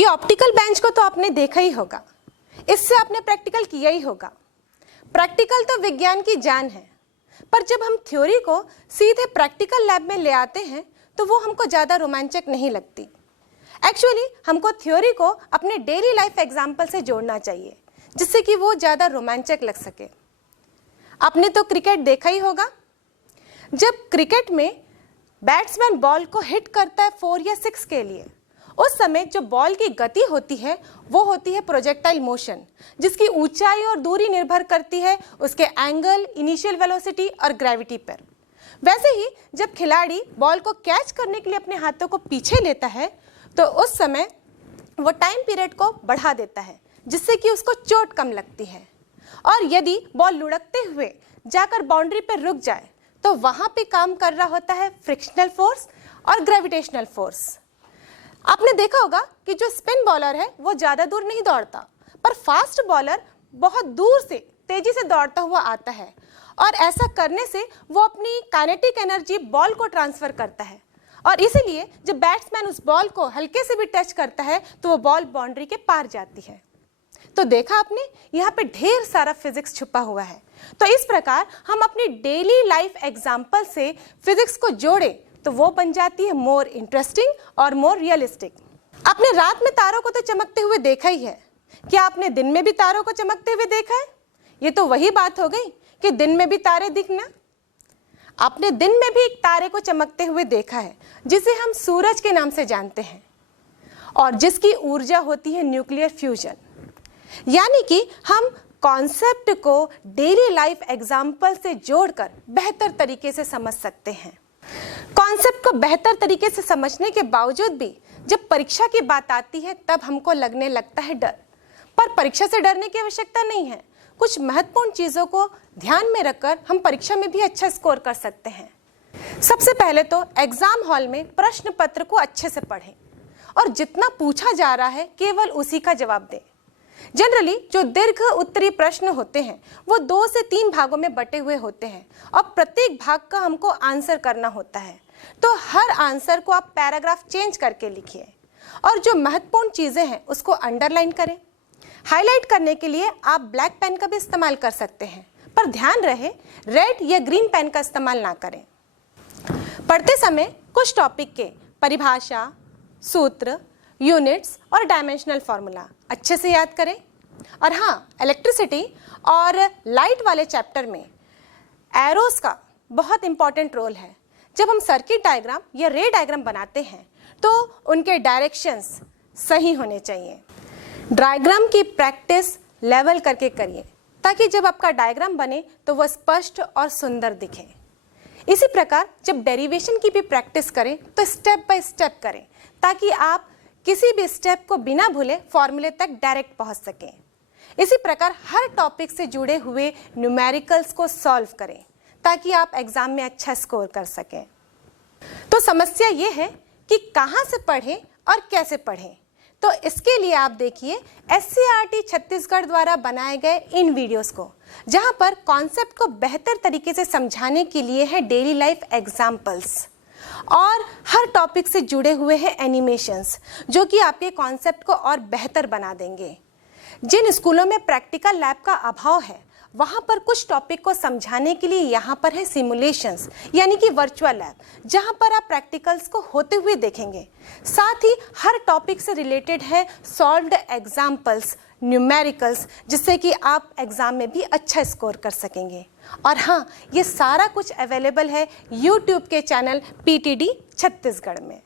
ये optical bench को तो आपने देखा ही होगा, इससे आपने प्रैक्टिकल किया ही होगा। प्रैक्टिकल तो विज्ञान की जान है, पर जब हम थ्योरी को सीधे प्रैक्टिकल लैब में ले आते हैं तो वो हमको ज़्यादा रोमांचक नहीं लगती। एक्चुअली हमको थ्योरी को अपने डेली लाइफ एग्जाम्पल से जोड़ना चाहिए, जिससे कि वो ज़्यादा रोमांचक लग सके। आपने तो क्रिकेट देखा ही होगा। जब क्रिकेट में बैट्समैन बॉल को हिट करता है 4 या 6 के लिए, उस समय जो बॉल की गति होती है वो होती है प्रोजेक्टाइल मोशन, जिसकी ऊंचाई और दूरी निर्भर करती है उसके एंगल, इनिशियल वेलोसिटी और ग्रेविटी पर। वैसे ही जब खिलाड़ी बॉल को कैच करने के लिए अपने हाथों को पीछे लेता है तो उस समय वो टाइम पीरियड को बढ़ा देता है, जिससे कि उसको चोट कम लगती है। और यदि बॉल लुढ़कते हुए जाकर बाउंड्री पर रुक जाए तो वहां पे काम कर रहा होता है फ्रिक्शनल फोर्स और ग्रेविटेशनल फोर्स। आपने देखा होगा कि जो स्पिन बॉलर है वो ज़्यादा दूर नहीं दौड़ता, पर फास्ट बॉलर बहुत दूर से तेजी से दौड़ता हुआ आता है, और ऐसा करने से वो अपनी काइनेटिक एनर्जी बॉल को ट्रांसफर करता है, और इसीलिए जब बैट्समैन उस बॉल को हल्के से भी टच करता है तो वो बॉल बाउंड्री के पार जाती है। तो देखा आपने, यहाँ पे ढेर सारा फिजिक्स छुपा हुआ है। तो इस प्रकार हम अपनी डेली लाइफ एग्जाम्पल से फिजिक्स को जोड़े तो वो बन जाती है मोर इंटरेस्टिंग और मोर रियलिस्टिक। आपने रात में तारों को तो चमकते हुए देखा ही है, क्या आपने दिन में भी तारों को चमकते हुए देखा है? ये तो वही बात हो गई कि दिन में भी तारे दिखना। आपने दिन में भी एक तारे को चमकते हुए देखा है, जिसे हम सूरज के नाम से जानते हैं, और जिसकी ऊर्जा होती है न्यूक्लियर फ्यूजन। यानी कि हम कॉन्सेप्ट को डेली लाइफ एग्जाम्पल से जोड़कर बेहतर तरीके से समझ सकते हैं। कॉन्सेप्ट को बेहतर तरीके से समझने के बावजूद भी जब परीक्षा की बात आती है तब हमको लगने लगता है डर, पर परीक्षा से डरने की आवश्यकता नहीं है। कुछ महत्वपूर्ण चीज़ों को ध्यान में रखकर हम परीक्षा में भी अच्छा स्कोर कर सकते हैं। सबसे पहले तो एग्जाम हॉल में प्रश्न पत्र को अच्छे से पढ़ें और जितना पूछा जा रहा है केवल उसी का जवाब दें। जनरली जो दीर्घ उत्तरी प्रश्न होते हैं वो 2 से 3 भागों में बटे हुए होते हैं और प्रत्येक भाग का हमको आंसर करना होता है। तो हर आंसर को आप पैराग्राफ चेंज करके लिखिए और जो महत्वपूर्ण चीज़ें हैं उसको अंडरलाइन करें। हाईलाइट करने के लिए आप ब्लैक पेन का भी इस्तेमाल कर सकते हैं, पर ध्यान रहे रेड या ग्रीन पेन का इस्तेमाल ना करें। पढ़ते समय कुछ टॉपिक के परिभाषा, सूत्र, यूनिट्स और डायमेंशनल फार्मूला अच्छे से याद करें। और हाँ, इलेक्ट्रिसिटी और लाइट वाले चैप्टर में एरोस का बहुत इंपॉर्टेंट रोल है। जब हम सर्किट डायग्राम या रे डायग्राम बनाते हैं तो उनके डायरेक्शंस सही होने चाहिए। डायग्राम की प्रैक्टिस लेवल करके करिए ताकि जब आपका डायग्राम बने तो वह स्पष्ट और सुंदर दिखे। इसी प्रकार जब डेरिवेशन की भी प्रैक्टिस करें तो स्टेप बाय स्टेप करें ताकि आप किसी भी स्टेप को बिना भूले फॉर्मूले तक डायरेक्ट पहुंच सकें। इसी प्रकार हर टॉपिक से जुड़े हुए न्यूमेरिकल्स को सॉल्व करें ताकि आप एग्जाम में अच्छा स्कोर कर सकें। तो समस्या ये है कि कहाँ से पढ़ें और कैसे पढ़ें। तो इसके लिए आप देखिए SCERT छत्तीसगढ़ द्वारा बनाए गए इन वीडियोस को, जहाँ पर कॉन्सेप्ट को बेहतर तरीके से समझाने के लिए है डेली लाइफ एग्जाम्पल्स और हर टॉपिक से जुड़े हुए हैं एनिमेशंस, जो कि आपके कॉन्सेप्ट को और बेहतर बना देंगे। जिन स्कूलों में प्रैक्टिकल लैब का अभाव है वहाँ पर कुछ टॉपिक को समझाने के लिए यहाँ पर है सिमुलेशंस यानी कि वर्चुअल लैब, जहाँ पर आप प्रैक्टिकल्स को होते हुए देखेंगे। साथ ही हर टॉपिक से रिलेटेड है सॉल्व्ड एग्जाम्पल्स, न्यूमेरिकल्स, जिससे कि आप एग्ज़ाम में भी अच्छा स्कोर कर सकेंगे। और हाँ, ये सारा कुछ अवेलेबल है YouTube के चैनल PTD छत्तीसगढ़ में।